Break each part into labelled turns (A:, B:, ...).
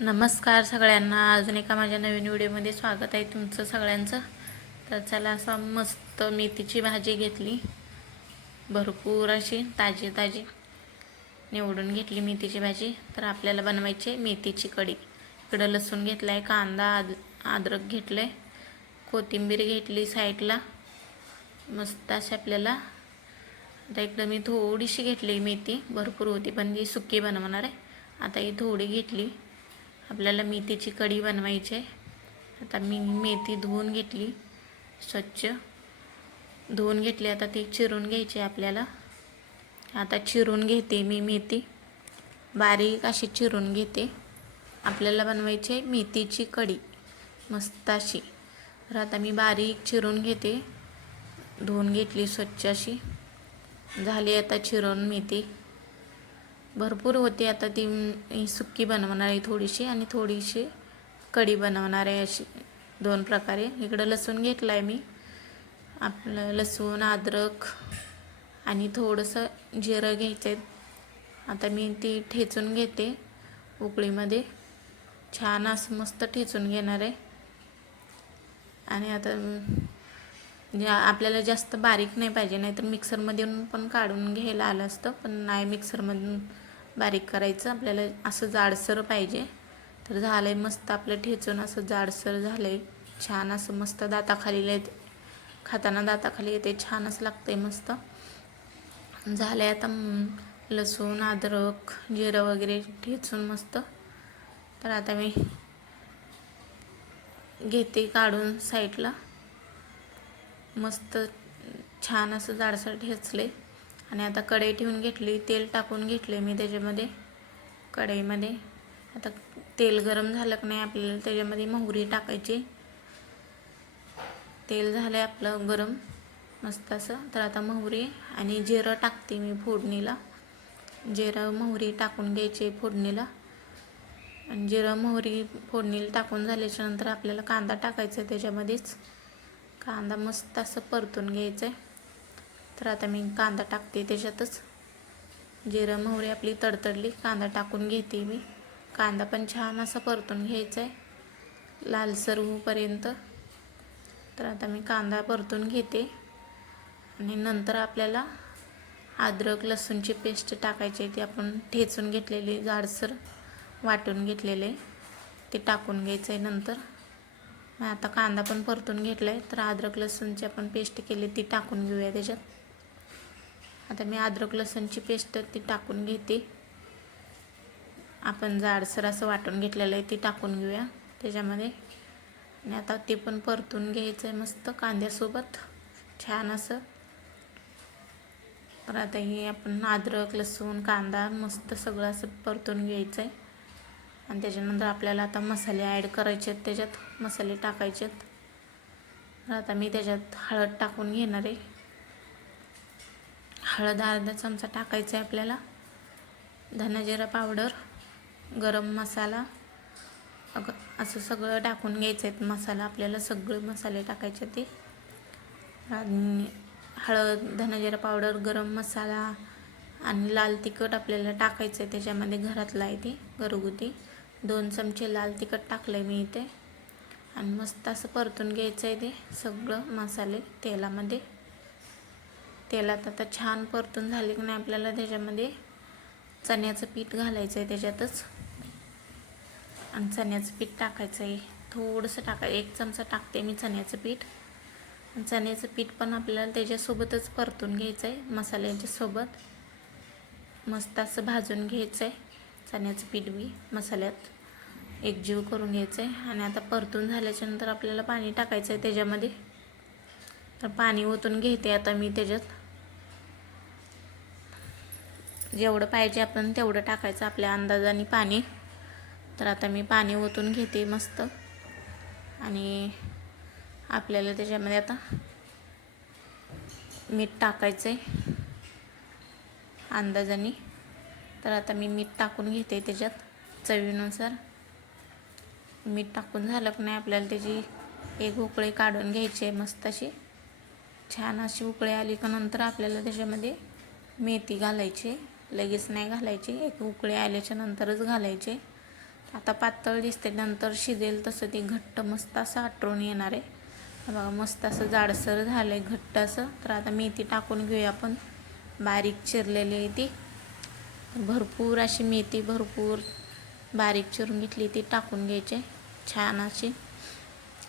A: नमस्कार सगळ्यांना. अजून एका माझ्या नवीन व्हिडिओमध्ये स्वागत आहे तुमचं सगळ्यांचं. तर चला असा मस्त मेथीची भाजी घेतली. भरपूर अशी ताजी ताजी निवडून घेतली मेथीची भाजी. तर आपल्याला बनवायची आहे मेथीची कढी. इकडं लसूण घेतला आहे कांदा आद अद्रक घेतलं आहे कोथिंबीर घेतली साईडला. मस्त अशी आपल्याला आता इकडं मी थोडीशी घेतली मेथी भरपूर होती पण ती सुकी बनवणार आहे. आता ही थोडी घेतली. आपल्याला मेथीची कढी बनवायची आहे. आता मी मेथी धुवून घेतली स्वच्छ धुवून घेतली. आता ती चिरून घ्यायची आहे आपल्याला. आता चिरून घेते मी मेथी. बारीक अशी चिरून घेते. आपल्याला बनवायची आहे मेथीची कढी मस्त अशी. तर आता मी बारीक चिरून घेते. धुवून घेतली स्वच्छ अशी. झाली आता चिरून मेथी. भरपूर होती आता ती सुक्की बनवणार आहे थोडीशी आणि थोडीशी कढी बनवणार आहे अशी दोन प्रकारे. इकडं लसूण घेतलं आहे मी. आपलं लसूण अद्रक आणि थोडंसं जिरं घ्यायचं आहे आता मी ती ठेचून घेते उकळीमध्ये. छान असं मस्त ठेचून घेणार आहे. आणि आता ज्या आपल्याला जास्त बारीक नाही पाहिजे नाही तर मिक्सरमधून पण काढून घ्यायला आलं असतं पण नाही मिक्सरमधून बारीक करायचं. आपल्याला असं जाडसर पाहिजे. तर झालं आहे मस्त आपलं ठेचून असं जाडसर झालं आहे छान असं मस्त दाताखाली येत खाताना दाताखाली येते. छान असं लागतं आहे मस्त. झालं आहे आता लसूण अद्रक जिरं वगैरे ठेचून मस्त. तर आता मी घेते काढून साईडला मस्त छान असं जाडसर ठेचले आणि आता कढई ठेवून घेतली तेल टाकून घेतले मी त्याच्यामध्ये कढईमध्ये. आता तेल गरम झालं की नाही आपल्याला त्याच्यामध्ये मोहरी टाकायची. तेल झालं आहे आपलं गरम मस्त असं. तर आता मोहरी आणि जिरं टाकते मी फोडणीला. जिरं मोहरी टाकून घ्यायची फोडणीला. आणि जिरं मोहरी फोडणीला टाकून झाल्याच्यानंतर आपल्याला कांदा टाकायचा आहे त्याच्यामध्येच. कांदा मस्त असं परतून घ्यायचं आहे. तर आता मी कांदा टाकते. त्याच्यातच जिरं मोहरी आपली तडतडली कांदा टाकून घेते मी. कांदा पण छान असा परतून घ्यायचा आहे लालसर होऊपर्यंत. तर आता मी कांदा परतून घेते. आणि नंतर आपल्याला अद्रक लसूणची पेस्ट टाकायची आहे ती आपण ठेचून घेतलेली जाडसर वाटून घेतलेले ते टाकून घ्यायचं आहे नंतर आता कांदा पण परतून घेतला आहे तर अद्रक लसूणची आपण पेस्ट केली ती टाकून घेऊया त्याच्यात. आता मी अद्रक लसूणची पेस्ट ती टाकून घेते. आपण जाडसर असं वाटून घेतलेलं आहे ती टाकून घेऊया. त्याच्यामध्ये आणि आता ते पण परतून घ्यायचं आहे मस्त कांद्यासोबत. छान असं. तर आता हे आपण अद्रक लसूण कांदा मस्त सगळं असं परतून घ्यायचं आहे आणि त्याच्यानंतर आपल्याला आता मसाले ॲड करायचे आहेत त्याच्यात मसाले टाकायचे आहेत. तर आता मी त्याच्यात हळद टाकून घेणार आहे. हळद अर्धा चमचा टाकायचा आहे आपल्याला धनाजिरा पावडर गरम मसाला. अग असं सगळं टाकून घ्यायचं आहे मसाला आपल्याला सगळे मसाले टाकायचे ते. आणि हळद धनाजिरा पावडर गरम मसाला आणि लाल तिखट आपल्याला टाकायचं आहे त्याच्यामध्ये घरातलं आहे ते घरगुती. दोन चमचे लाल तिखट टाकलं आहे मी इथे. आणि मस्त असं परतून घ्यायचं आहे ते सगळं मसाले तेलामध्ये. तेलात आता छान परतून झाले की नाही आपल्याला त्याच्यामध्ये चण्याचं पीठ घालायचं आहे त्याच्यातच. आणि चण्याचं पीठ टाकायचं आहे थोडंसं टाका एक चमचा टाकते मी चण्याचं पीठ. आणि चण्याचं पीठ पण आपल्याला त्याच्यासोबतच परतून घ्यायचं आहे मसाल्याच्या सोबत. मस्त असं भाजून घ्यायचं आहे चण्याचं पीठ बी मसाल्यात. एकजीव करून घ्यायचं आहे आणि आता परतून झाल्याच्यानंतर आपल्याला पाणी टाकायचं आहे त्याच्यामध्ये. तर पाणी ओतून घेते आता मी त्याच्यात. जेवढं पाहिजे आपण तेवढं टाकायचं आपल्या अंदाजाने पाणी. तर आता मी पाणी ओतून घेते मस्त. आणि आपल्याला त्याच्यामध्ये आता मीठ टाकायचं आहे अंदाजाने तर आता मी मीठ टाकून घेते त्याच्यात चवीनुसार. मीठ टाकून झालं की नाही आपल्याला त्याची एक उकळी काढून घ्यायची आहे मस्त अशी. छान अशी उकळी आली का नंतर आपल्याला त्याच्यामध्ये मेथी घालायची. लगेच नाही घालायची. एक उकळी आल्याच्या नंतरच घालायचे. आता पातळ दिसते. नंतर शिजेल तसं ती घट्ट मस्त असं आटरून येणार आहे. बघा मस्त असं जाडसर झालं आहे घट्ट असं. तर आता मेथी टाकून घेऊया आपण. बारीक चिरलेली आहे ती. भरपूर अशी मेथी भरपूर बारीक चिरून घेतली ती टाकून घ्यायची. छान अशी.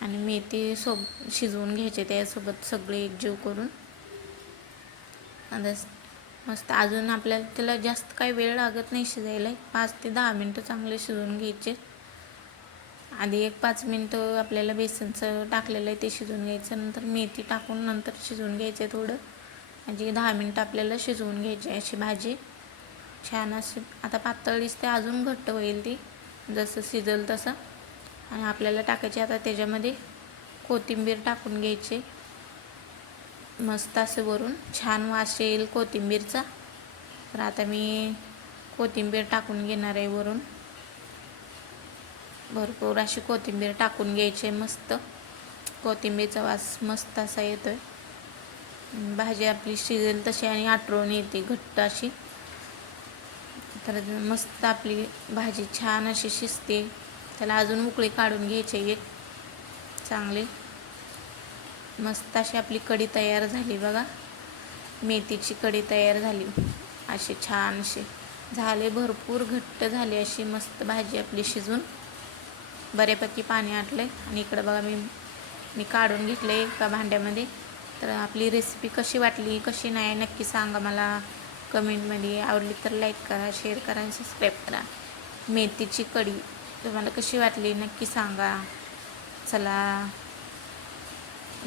A: आणि मेथी सोब शिजवून घ्यायचे त्यासोबत सगळे एकजीव करून. आता मस्त. अजून आपल्याला त्याला जास्त काही वेळ लागत नाही शिजायला. एक पाच ते दहा मिनटं चांगले शिजवून घ्यायचे. आधी एक पाच मिनटं आपल्याला बेसनचं टाकलेलं आहे ते शिजवून घ्यायचं. नंतर मेथी टाकून नंतर शिजवून घ्यायचं थोडं. म्हणजे दहा मिनटं आपल्याला शिजवून घ्यायची अशी भाजी. छान अशी आता पातळ दिसते अजून घट्ट होईल ती. जसं शिजल तसं. आणि आपल्याला टाकायची आता त्याच्यामध्ये कोथिंबीर टाकून घ्यायची. मस्त असं वरून. छान वास येईल कोथिंबीरचा. तर आता मी कोथिंबीर टाकून घेणार आहे वरून. भरपूर अशी कोथिंबीर टाकून घ्यायची मस्त. कोथिंबीरचा वास मस्त असा येतो आहे भाजी आपली शिजेल तशी आणि आठवण येते घट्ट अशी. तर मस्त आपली भाजी छान अशी शिजते. त्याला अजून उकळी काढून घ्यायची एक. चांगली. मस्त अशी आपली कढी तयार झाली बघा. मेथीची कढी तयार झाली. अशी छान अशी झाले भरपूर घट्ट झाली अशी मस्त भाजी आपली शिजून. बऱ्यापैकी पाणी आटलं आणि इकडं बघा मी मी काढून घेतलं आहे एका भांड्यामध्ये. तर आपली रेसिपी कशी वाटली कशी नाही नक्की सांगा मला. कमेंटमध्ये आवडली तर लाईक करा शेअर करा आणि सबस्क्राईब करा. मेथीची कढी तुम्हाला कशी वाटली नक्की सांगा. चला.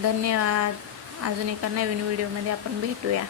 A: धन्यवाद. अजून एका नवीन व्हिडिओमध्ये आपण भेटूया.